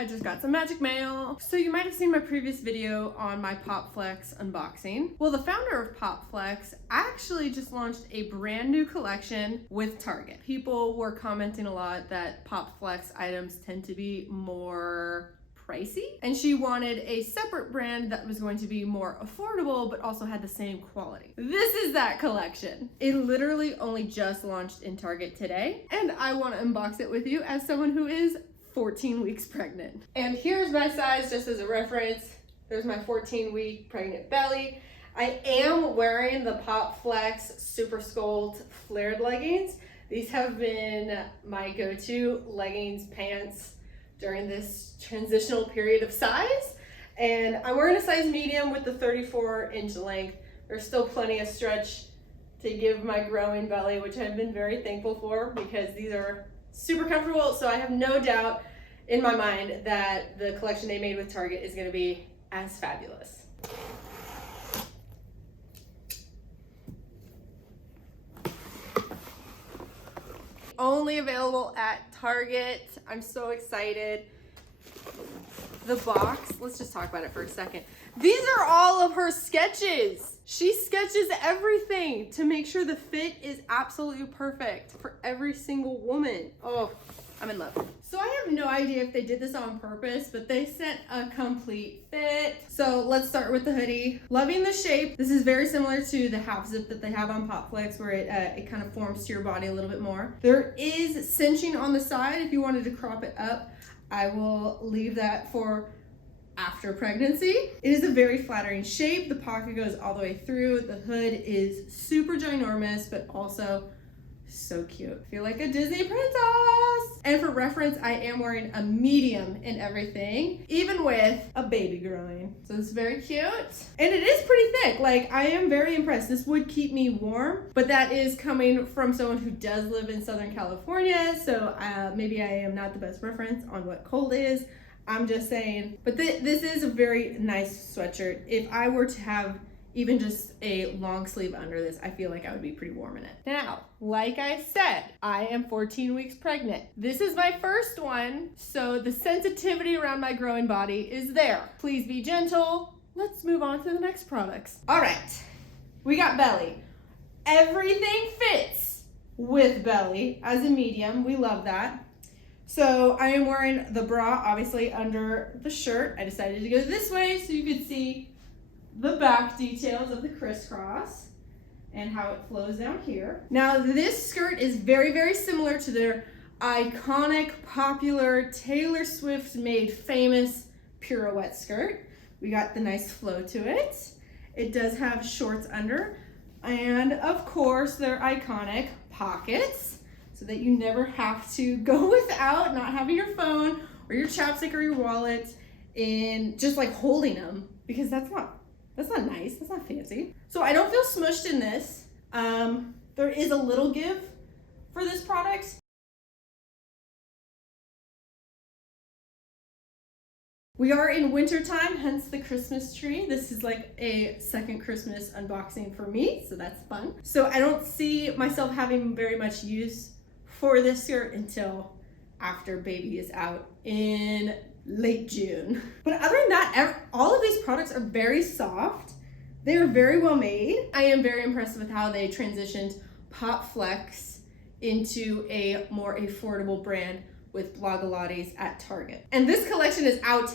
I just got some magic mail. So you might have seen my previous video on my PopFlex unboxing. Well, the founder of PopFlex actually just launched a brand new collection with Target. People were commenting a lot that PopFlex items tend to be more pricey, and she wanted a separate brand that was going to be more affordable but also had the same quality. This is that collection. It literally only just launched in Target today, and I want to unbox it with you as someone who is 14 weeks pregnant. And here's my size just as a reference. There's my 14-week pregnant belly. I am wearing the PopFlex Super Sculpt flared leggings. These have been my go-to leggings pants during this transitional period of size. And I'm wearing a size medium with the 34-inch length. There's still plenty of stretch to give my growing belly, which I've been very thankful for because these are super comfortable. So I have no doubt in my mind that the collection they made with Target is gonna be as fabulous. Only available at Target. I'm so excited. The box, let's just talk about it for a second. These are all of her sketches. She sketches everything to make sure the fit is absolutely perfect for every single woman. Oh, I'm in love. So I have no idea if they did this on purpose, but they sent a complete fit. So let's start with the hoodie. Loving the shape. This is very similar to the half zip that they have on PopFlex, where it kind of forms to your body a little bit more. There is cinching on the side if you wanted to crop it up. I will leave that for after pregnancy. It is a very flattering shape. The pocket goes all the way through. The hood is super ginormous, but also so cute. I feel like a Disney princess. And for reference, I am wearing a medium in everything, even with a baby growing. So it's very cute. And it is pretty thick. Like, I am very impressed. This would keep me warm, but that is coming from someone who does live in Southern California. So maybe I am not the best reference on what cold is. I'm just saying, but this is a very nice sweatshirt. If I were to have even just a long sleeve under this, I feel like I would be pretty warm in it. Now, like I said, I am 14 weeks pregnant. This is my first one, so the sensitivity around my growing body is there. Please be gentle. Let's move on to the next products. All right, we got belly. Everything fits with belly as a medium. We love that. So I am wearing the bra, obviously, under the shirt. I decided to go this way so you could see the back details of the crisscross and how it flows down here. Now, this skirt is very, very similar to their iconic, popular, Taylor Swift made famous pirouette skirt. We got the nice flow to it. It does have shorts under, and of course, their iconic pockets, so that you never have to go without not having your phone or your chapstick or your wallet in just like holding them, because that's not nice, that's not fancy. So I don't feel smushed in this. There is a little give for this product. We are in winter time, hence the Christmas tree. This is like a second Christmas unboxing for me, so that's fun. So I don't see myself having very much use for this skirt until after baby is out in late June. But other than that, all of these products are very soft. They are very well made. I am very impressed with how they transitioned PopFlex into a more affordable brand with Blogilates at Target. And this collection is out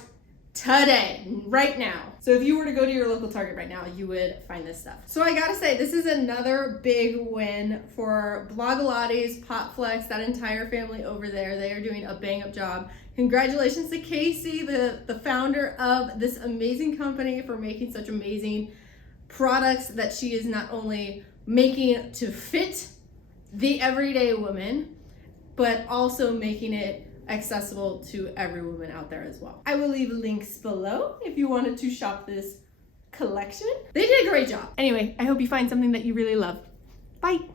today, right now. So if you were to go to your local Target right now, you would find this stuff. So I gotta say, this is another big win for Blogilates, PopFlex, that entire family over there. They are doing a bang up job. Congratulations to Cassey, the founder of this amazing company, for making such amazing products that she is not only making to fit the everyday woman, but also making it accessible to every woman out there as well. I will leave links below if you wanted to shop this collection. They did a great job. Anyway, I hope you find something that you really love. Bye.